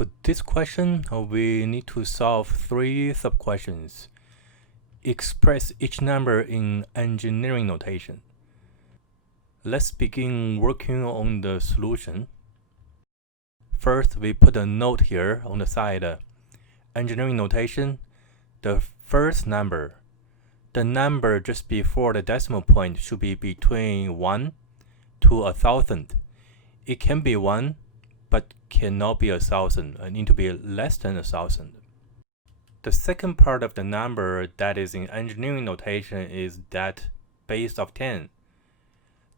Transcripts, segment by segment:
For this question, we need to solve 3 sub-questions. Express each number in engineering notation. Let's begin working on the solution. First, we put a note here on the side. Engineering notation, the first number. The number just before the decimal point should be between 1 to 1,000. It can be 1, but cannot be 1,000. It need to be less than 1,000. The second part of the number that is in engineering notation is that base of 10.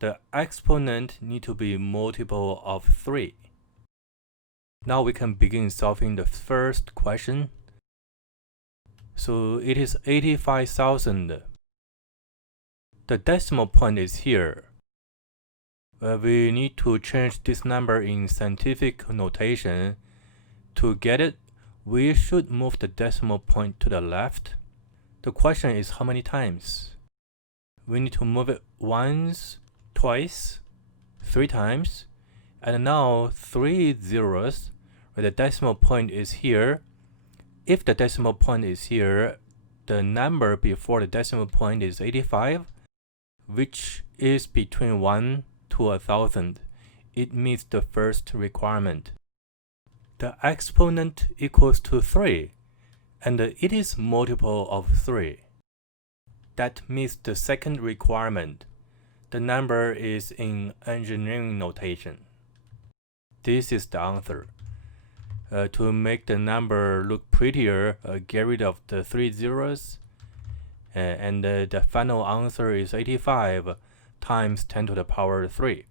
The exponent need to be multiple of 3. Now we can begin solving the first question. So it is 85,000. The decimal point is here. We need to change this number in scientific notation. To get it, we should move the decimal point to the left. The question is how many times? We need to move it once, twice, 3 times, and now 3 zeros, where the decimal point is here. If the decimal point is here, the number before the decimal point is 85, which is between 1 to 1,000. It meets the first requirement. The exponent equals to 3, and it is multiple of 3. That meets the second requirement. The number is in engineering notation. This is the answer. To make the number look prettier, get rid of the 3 zeros, and the final answer is 85 times 10 to the power 3.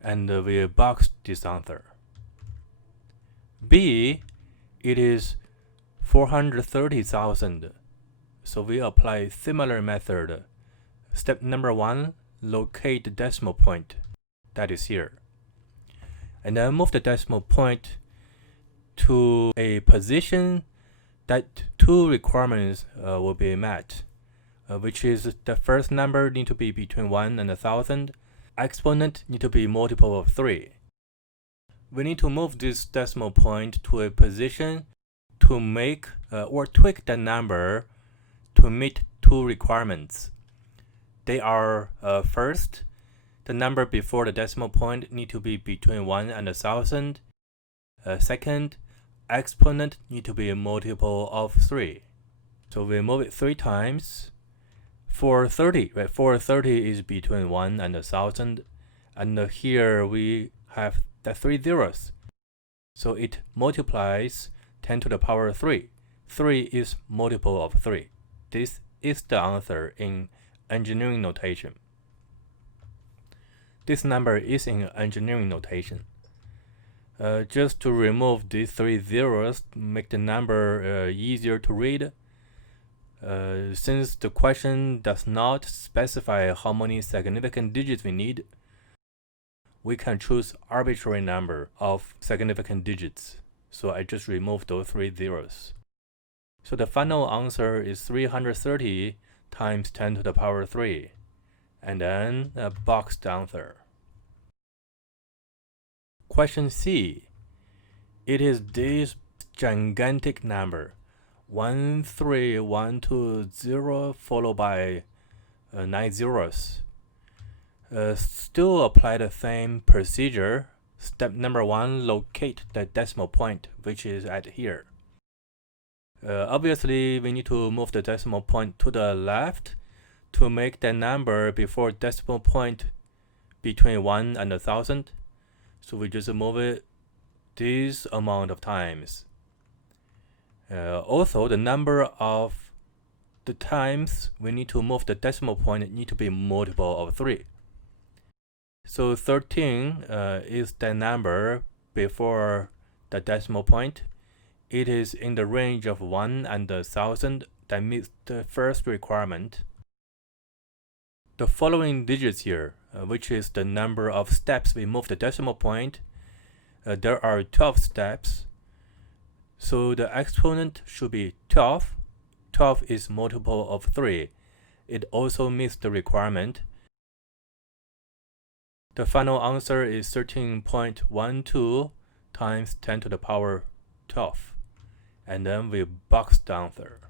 And we box this answer. B, it is 430,000. So we apply similar method. Step number 1, locate the decimal point. That is here. And then move the decimal point to a position that 2 requirements will be met, which is the first number need to be between 1 and 1,000. Exponent need to be multiple of 3. We need to move this decimal point to a position to make or tweak the number to meet 2 requirements. They are first, the number before the decimal point need to be between 1 and 1,000. Second, exponent need to be a multiple of 3. So we move it 3 times. 430, right? 430 is between 1 and 1,000. And here we have the 3 zeros. So it multiplies 10 to the power 3. 3 is multiple of 3. This is the answer in engineering notation. This number is in engineering notation. Just to remove these 3 zeros, make the number easier to read. Since the question does not specify how many significant digits we need, we can choose arbitrary number of significant digits. So I just remove those 3 zeros. So the final answer is 330 times 10 to the power 3. And then a boxed answer. Question C. It is this gigantic number, 13120 followed by 9 zeros. Still apply the same procedure. Step number 1, locate the decimal point, which is at here. Obviously, we need to move the decimal point to the left to make the number before decimal point between 1 and 1,000. So we just move it this amount of times. Also, the number of the times we need to move the decimal point need to be multiple of 3. So 13 is the number before the decimal point. It is in the range of 1 and 1,000. That meets the first requirement. The following digits here, which is the number of steps we move the decimal point, there are 12 steps. So the exponent should be 12. 12 is multiple of 3. It also meets the requirement. The final answer is 13.12 times 10 to the power 12. And then we box down there.